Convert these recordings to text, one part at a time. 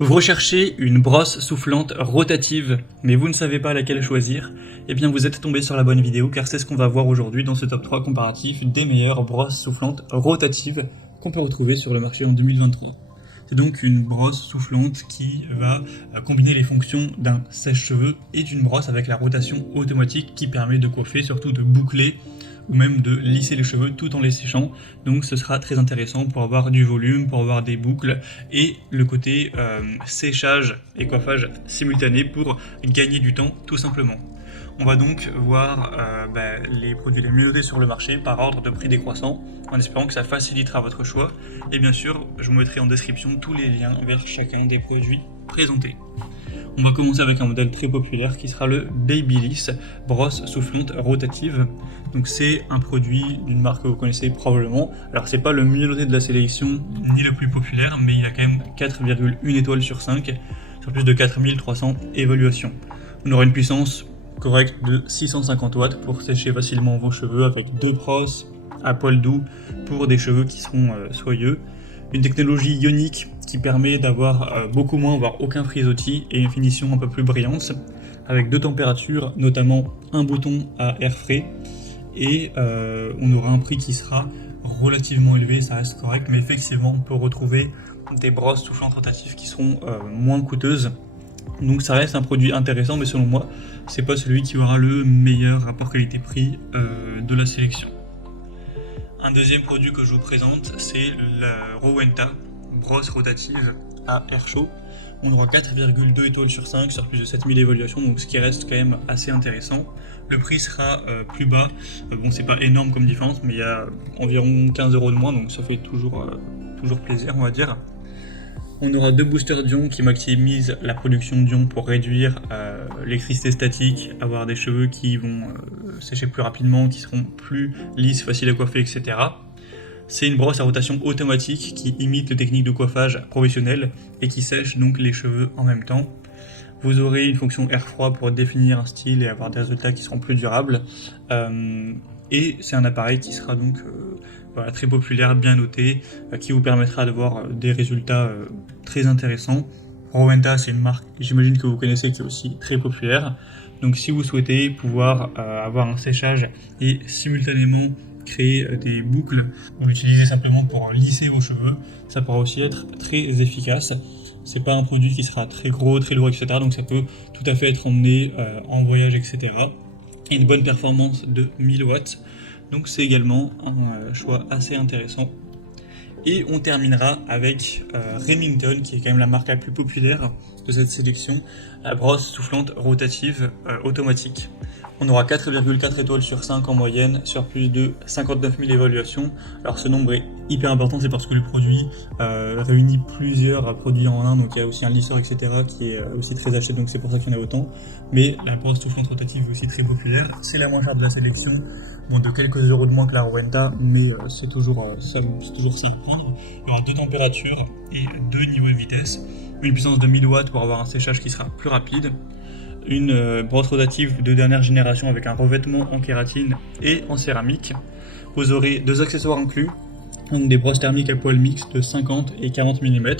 Vous recherchez une brosse soufflante rotative, mais vous ne savez pas laquelle choisir? Eh bien vous êtes tombé sur la bonne vidéo, car c'est ce qu'on va voir aujourd'hui dans ce top 3 comparatif des meilleures brosses soufflantes rotatives qu'on peut retrouver sur le marché en 2023. C'est donc une brosse soufflante qui va combiner les fonctions d'un sèche-cheveux et d'une brosse avec la rotation automatique qui permet de coiffer, surtout de boucler ou même de lisser les cheveux tout en les séchant. Donc ce sera très intéressant pour avoir du volume, pour avoir des boucles et le côté séchage et coiffage simultané pour gagner du temps tout simplement. On va donc voir les produits les mieux notés sur le marché par ordre de prix décroissant, en espérant que ça facilitera votre choix. Et bien sûr, je vous mettrai en description tous les liens vers chacun des produits présentés. On va commencer avec un modèle très populaire qui sera le Babyliss brosse soufflante rotative. Donc c'est un produit d'une marque que vous connaissez probablement. Alors c'est pas le mieux noté de la sélection ni le plus populaire, mais il a quand même 4,1 étoiles sur 5 sur plus de 4300 évaluations. On aura une puissance correcte de 650 watts pour sécher facilement vos cheveux avec deux brosses à poil doux pour des cheveux qui seront soyeux. Une technologie ionique qui permet d'avoir beaucoup moins, voire aucun frisottis et une finition un peu plus brillante, avec deux températures, notamment un bouton à air frais, et on aura un prix qui sera relativement élevé, ça reste correct, mais effectivement on peut retrouver des brosses soufflantes rotatives qui seront moins coûteuses. Donc ça reste un produit intéressant, mais selon moi, c'est pas celui qui aura le meilleur rapport qualité-prix de la sélection. Un deuxième produit que je vous présente, c'est la Rowenta brosse rotative à air chaud. On aura 4,2 étoiles sur 5 sur plus de 7000 évaluations, donc ce qui reste quand même assez intéressant. Le prix sera plus bas, bon c'est pas énorme comme différence, mais il y a environ 15 € de moins, donc ça fait toujours plaisir on va dire. On aura deux boosters d'ion qui maximisent la production d'ion pour réduire l'électricité statique, avoir des cheveux qui vont sécher plus rapidement, qui seront plus lisses, faciles à coiffer, etc. C'est une brosse à rotation automatique qui imite les techniques de coiffage professionnelles et qui sèche donc les cheveux en même temps. Vous aurez une fonction air froid pour définir un style et avoir des résultats qui seront plus durables. Et c'est un appareil qui sera donc très populaire, bien noté, qui vous permettra d'avoir des résultats très intéressants. Rowenta, c'est une marque, j'imagine que vous connaissez, qui est aussi très populaire. Donc si vous souhaitez pouvoir avoir un séchage et simultanément créer des boucles, ou l'utiliser simplement pour lisser vos cheveux, ça pourra aussi être très efficace. C'est pas un produit qui sera très gros, très lourd, etc. Donc ça peut tout à fait être emmené en voyage, etc. Et une bonne performance de 1000 watts. Donc c'est également un choix assez intéressant. Et on terminera avec Remington, qui est quand même la marque la plus populaire de cette sélection, la brosse soufflante rotative automatique. On aura 4,4 étoiles sur 5 en moyenne, sur plus de 59 000 évaluations. Alors ce nombre est hyper important, c'est parce que le produit réunit plusieurs produits en un, donc il y a aussi un lisseur, etc. qui est aussi très acheté, donc c'est pour ça qu'il y en a autant. Mais la brosse soufflante rotative est aussi très populaire, c'est la moins chère de la sélection, bon, de quelques euros de moins que la Rowenta, mais c'est toujours ça à prendre. Il y aura deux températures et deux niveaux de vitesse, une puissance de 1000 watts pour avoir un séchage qui sera plus rapide, une brosse rotative de dernière génération avec un revêtement en kératine et en céramique. Vous aurez deux accessoires inclus, donc des brosses thermiques à poil mixte de 50 et 40 mm,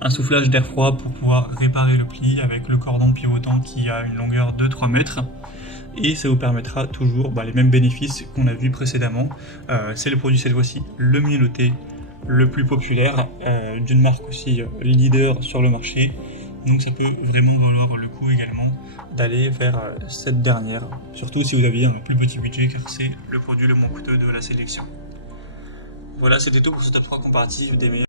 un soufflage d'air froid pour pouvoir réparer le pli avec le cordon pivotant qui a une longueur de 3 mètres. Et ça vous permettra toujours les mêmes bénéfices qu'on a vu précédemment. C'est le produit cette fois-ci le mieux noté, le plus populaire, d'une marque aussi leader sur le marché. Donc ça peut vraiment valoir le coup également d'aller vers cette dernière, surtout si vous aviez un plus petit budget, car c'est le produit le moins coûteux de la sélection. Voilà, c'était tout pour ce top 3 comparatif des meilleurs